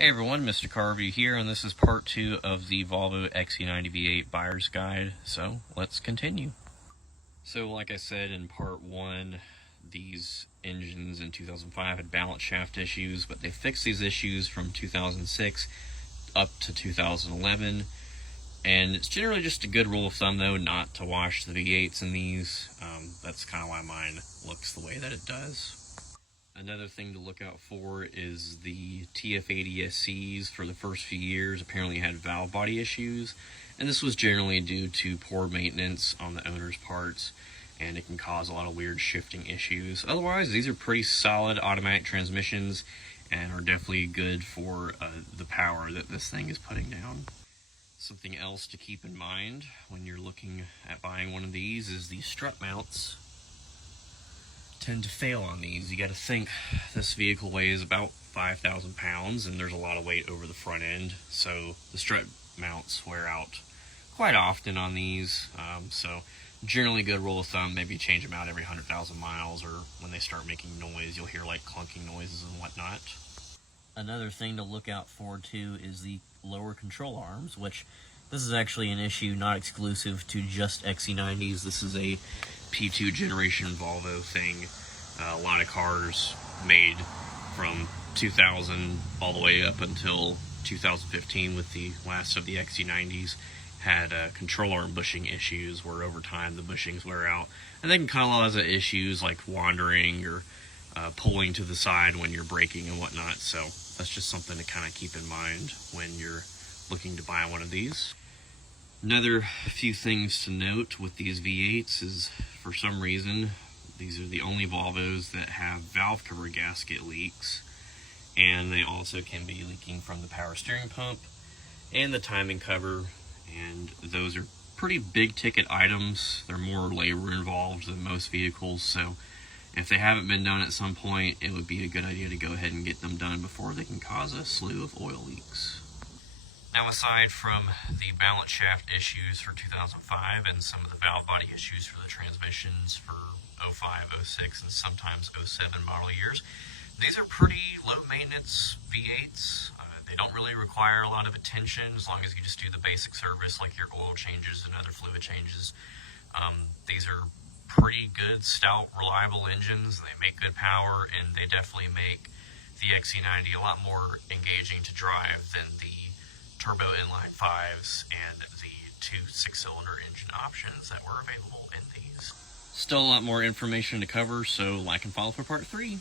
Hey everyone, Mr. Carvey here, and this is part 2 of the Volvo XC90 V8 buyer's guide, so let's continue. So like I said in part 1, these engines in 2005 had balance shaft issues, but they fixed these issues from 2006 up to 2011, and it's generally just a good rule of thumb though not to wash the V8s in these. That's kind of why mine looks the way that it does. Another thing to look out for is the TF80 SCs for the first few years apparently had valve body issues, and this was generally due to poor maintenance on the owner's parts, and it can cause a lot of weird shifting issues. Otherwise, these are pretty solid automatic transmissions and are definitely good for the power that this thing is putting down. Something else to keep in mind when you're looking at buying one of these is the strut mounts tend to fail on these. You got to think this vehicle weighs about 5,000 pounds and there's a lot of weight over the front end, so the strut mounts wear out quite often on these. So generally good rule of thumb, maybe change them out every 100,000 miles, or when they start making noise you'll hear like clunking noises and whatnot. Another thing to look out for too is the lower control arms, which this is actually an issue not exclusive to just XC90s. This is a P2 generation Volvo thing. A lot of cars made from 2000 all the way up until 2015 with the last of the XC90s had control arm bushing issues, where over time the bushings wear out, and they can cause issues like wandering or pulling to the side when you're braking and whatnot. So that's just something to kind of keep in mind when you're looking to buy one of these. Another few things to note with these V8s is, for some reason, these are the only Volvos that have valve cover gasket leaks, and they also can be leaking from the power steering pump and the timing cover, and those are pretty big ticket items. They're more labor involved than most vehicles, so if they haven't been done at some point, it would be a good idea to go ahead and get them done before they can cause a slew of oil leaks. Now, aside from the balance shaft issues for 2005 and some of the valve body issues for the transmissions for 05, 06, and sometimes 07 model years, these are pretty low maintenance V8s. They don't really require a lot of attention as long as you just do the basic service like your oil changes and other fluid changes. These are pretty good, stout, reliable engines. They make good power, and they definitely make the XC90 a lot more engaging to drive than the turbo inline 5s and the 2 6-cylinder engine options that were available in these. Still a lot more information to cover, so like and follow for part 3.